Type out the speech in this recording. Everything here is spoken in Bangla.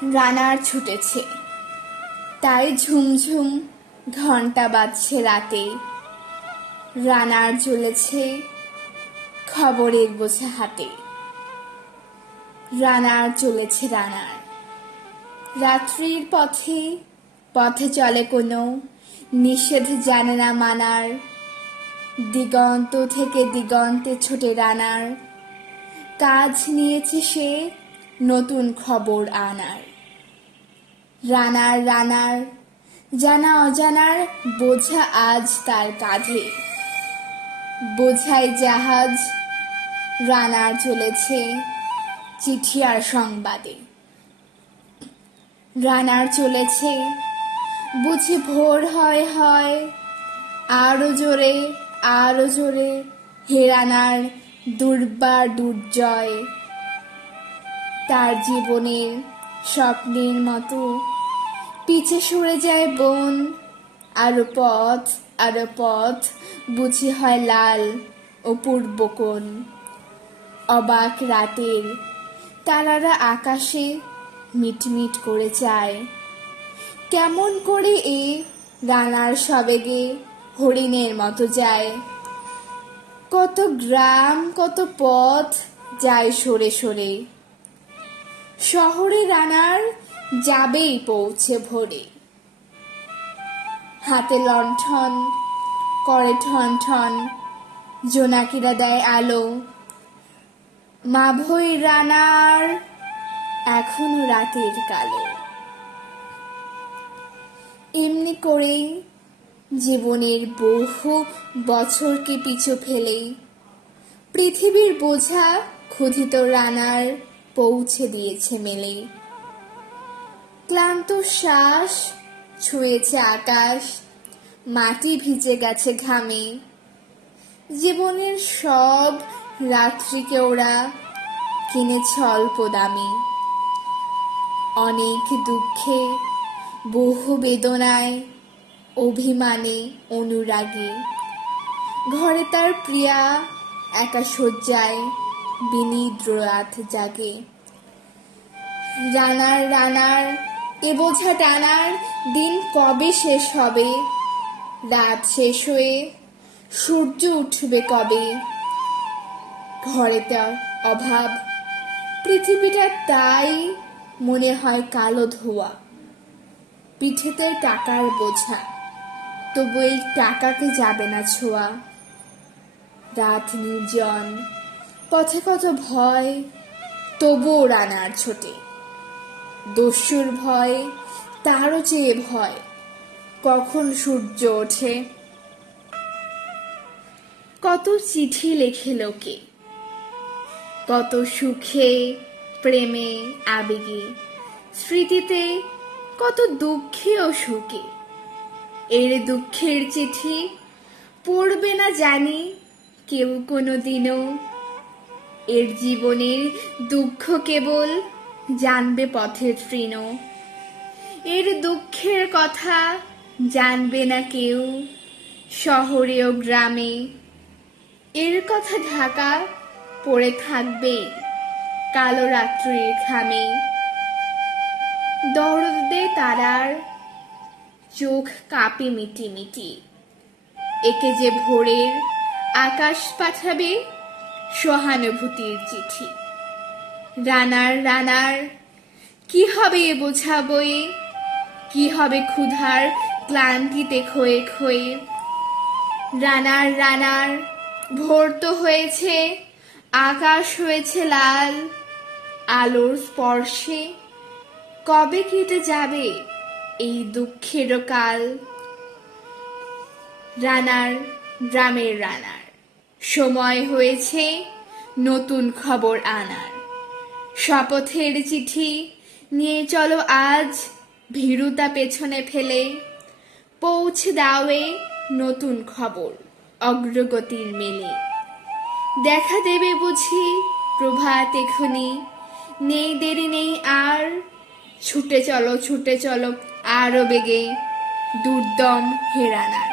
রানার ছুটেছে, তাই ঝুমঝুম ঘন্টা বাজছে রাতে। রানার চলেছে খবরের বোঝা হাতে। রানার চলেছে রানার রাত্রির পথে, পথে চলে কোনো নিষেধ জানে না মানার। দিগন্ত থেকে দিগন্তে ছোটে রানার, কাজ নিয়েছে সে নতুন খবর আনার। রানার রানার জানা অজানার বোঝা আজ তার কাঁধে। বোঝাই জাহাজ, রানার চলেছে চিঠি আর সংবাদে। রানার চলেছে বুঝি ভোর হয় হয়, আরো জোরে আরো জোরে হে রানার দুর্বার দুর্জয়। তার জীবনের স্বপ্নের মতো পিছে সরে যায় বন, আরো পথ বুঝি হয় লাল অপূর্ব কোণ। অবাক রাতের তারারা আকাশে মিটমিট করে চায়, কেমন করে এ রানার সবেগে হরিণের মতো যায়। কত গ্রাম কত পথ যায় সরে সরে, শহরে রানার যাবেই পৌঁছে ভোরে। হাতে লণ্ঠন করে ঠন ঠন, জোনাকিরা দেয় আলো। মাভৈ রানার এখনো রাতের কালো। এমনি করেই জীবনের বহু বছরকে পিছু ফেলে পৃথিবীর বোঝা ক্ষুধিত রানার পৌঁছে দিয়েছে মেলে। ক্লান্ত শ্বাস ছুঁয়েছে আকাশ, মাটি ভিজে গেছে ঘামে। জীবনের সব রাত্রিকে ওরা কিনেছে অল্প দামে। অনেক দুঃখে বহু বেদনায় অভিমানে অনুরাগে, ঘরে তার প্রিয়া একা শয্যায় বিনিদ্র রাত জাগে। রানার রানার এ বোঝা টানার দিন কবে শেষ হবে? রাত শেষ হয়ে সূর্য উঠবে কবে? ঘরে তার অভাব, পৃথিবীটা তাই মনে হয় কালো ধোয়া। পিঠেতে টাকার বোঝা, তবু এই টাকাকে যাবে না ছোঁয়া। রাত নির্জন, পথে কত ভয়, তবুও রানার ছোটে। দস্যুর ভয়, তারও চেয়ে ভয়, কখন সূর্য ওঠে। কত চিঠি লেখে লোকে, কত সুখে প্রেমে আবেগে, স্মৃতিতে কত দুঃখে ও সুখে। এর দুঃখের চিঠি পড়বে না জানি কেউ কোনো দিনও। এর জীবনের দুঃখ কেবল জানবে পথের তৃণ। এর দুঃখের কথা জানবে না কেউ শহরে ও গ্রামে। এর কথা ঢাকা পড়ে থাকবে কালো রাত্রির খামে। দরদে তারার চোখ কাঁপে মিটি মিটি, একে যে ভোরের আকাশ পাঠাবে সহানুভূতির চিঠি। রানার রানার কি হবে এ বোঝা বয়ে, কি হবে ক্ষুধার ক্লান্তিতে ক্ষয়ে ক্ষয়ে। রানার রানার ভোর তো হয়েছে, আকাশ হয়েছে লাল, আলোর স্পর্শে কবে কেটে যাবে এই দুঃখেরও কাল। রানার গ্রামের রানার সময় হয়েছে নতুন খবর আনার। শপথের চিঠি নিয়ে চলো আজ ভীরুতা পেছনে ফেলে, পৌঁছে দাওয়ে নতুন খবর অগ্রগতির মেলে। দেখা দেবে বুঝি প্রভাত এখনি, নেই দেরি নেই আর, ছুটে চলো আরো বেগে দুর্দম হে রানার।